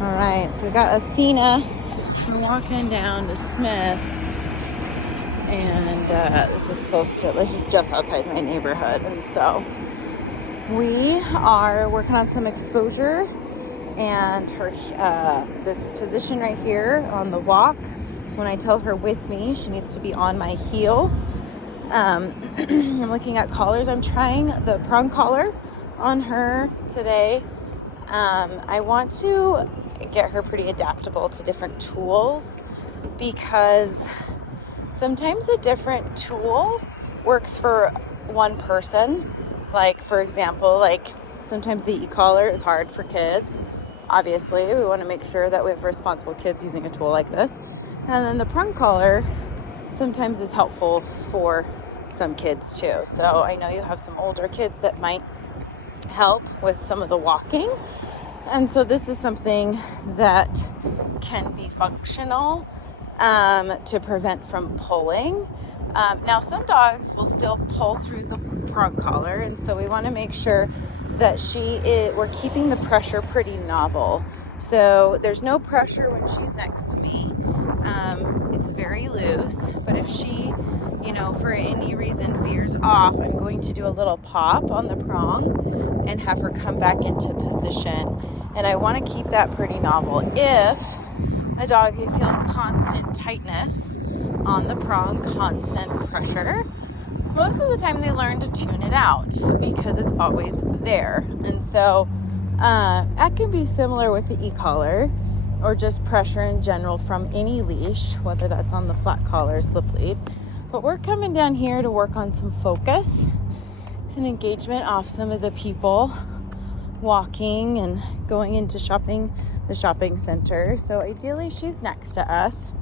All right, so we got Athena. We're walking down to Smith's, and this is just outside my neighborhood. And so we are working on some exposure, and her this position right here on the walk, when I tell her with me, she needs to be on my heel. I'm looking at collars. I'm trying the prong collar on her today. I want to get her pretty adaptable to different tools, because sometimes a different tool works for one person. Like, for example, sometimes the e-collar is hard for kids. Obviously, we want to make sure that we have responsible kids using a tool like this. And then the prong collar sometimes is helpful for some kids too. So I know you have some older kids that might help with some of the walking. And so this is something that can be functional to prevent from pulling. Now, some dogs will still pull through the prong collar, and so we want to make sure that we're keeping the pressure pretty novel. So there's no pressure when she's next to me. It's very loose, but if she, for any reason veers off, I'm going to do a little pop on the prong and have her come back into position. And I want to keep that pretty novel. If a dog who feels constant tightness on the prong, constant pressure, most of the time they learn to tune it out because it's always there. And so that can be similar with the e-collar or just pressure in general from any leash, whether that's on the flat collar or slip lead. But we're coming down here to work on some focus and engagement off some of the people walking and going into the shopping center. So ideally she's next to us.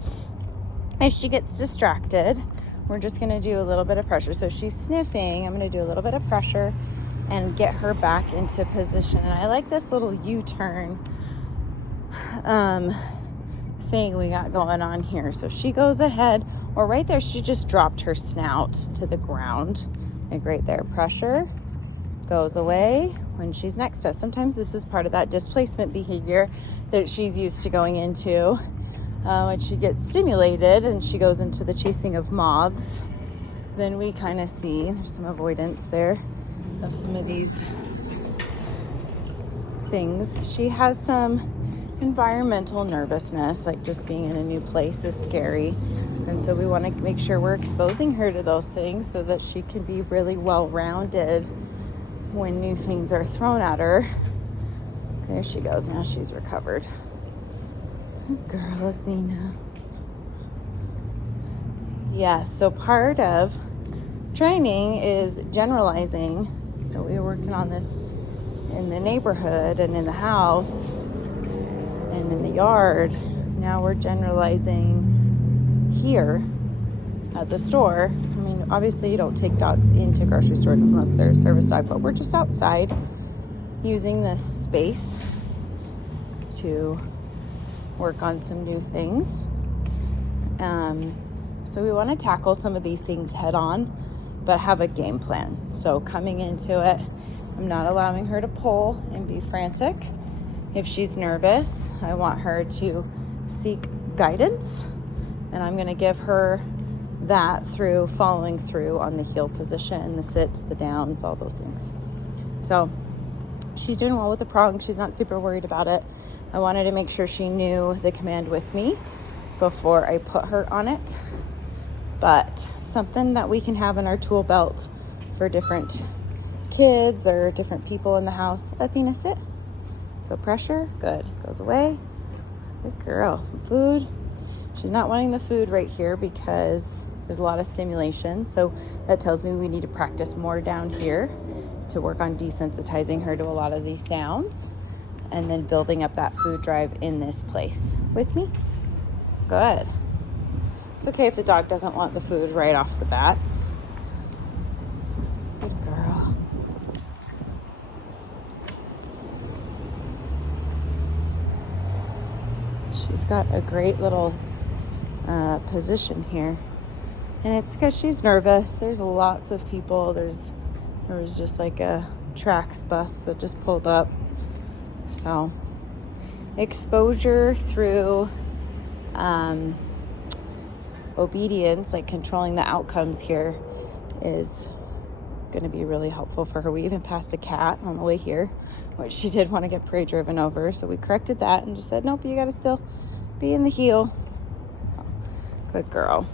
If she gets distracted, we're just going to do a little bit of pressure. So she's sniffing. I'm going to do a little bit of pressure and get her back into position. And I like this little U-turn thing we got going on here. So she goes ahead, or right there, she just dropped her snout to the ground. Like right there, pressure goes away when she's next to us. Sometimes this is part of that displacement behavior that she's used to going into. When she gets stimulated and she goes into the chasing of moths, then we kind of see there's some avoidance there of some of these things. She has some environmental nervousness, like just being in a new place is scary. And so we want to make sure we're exposing her to those things so that she can be really well-rounded when new things are thrown at her. There she goes. Now she's recovered. Good girl, Athena. Yes, so part of training is generalizing. So we were working on this in the neighborhood and in the house and in the yard. Now we're generalizing here at the store. I mean, obviously you don't take dogs into grocery stores unless they're a service dog, but we're just outside using this space to work on some new things. So we want to tackle some of these things head on, but have a game plan. So coming into it, I'm not allowing her to pull and be frantic. If she's nervous, I want her to seek guidance, and I'm going to give her that through following through on the heel position, the sits, the downs, all those things. So she's doing well with the prong. She's not super worried about it. I wanted to make sure she knew the command with me before I put her on it. But something that we can have in our tool belt for different kids or different people in the house. Athena, sit. So pressure, good, goes away. Good girl. Food. She's not wanting the food right here because there's a lot of stimulation. So that tells me we need to practice more down here to work on desensitizing her to a lot of these sounds and then building up that food drive in this place. With me? Good. It's okay if the dog doesn't want the food right off the bat. Good girl. She's got a great little position here. And it's because she's nervous. There's lots of people. There was just like a Trax bus that just pulled up. So exposure through obedience, like controlling the outcomes here, is going to be really helpful for her. We even passed a cat on the way here, which she did want to get prey driven over, so we corrected that and just said, nope, you got to still be in the heel. So, good girl.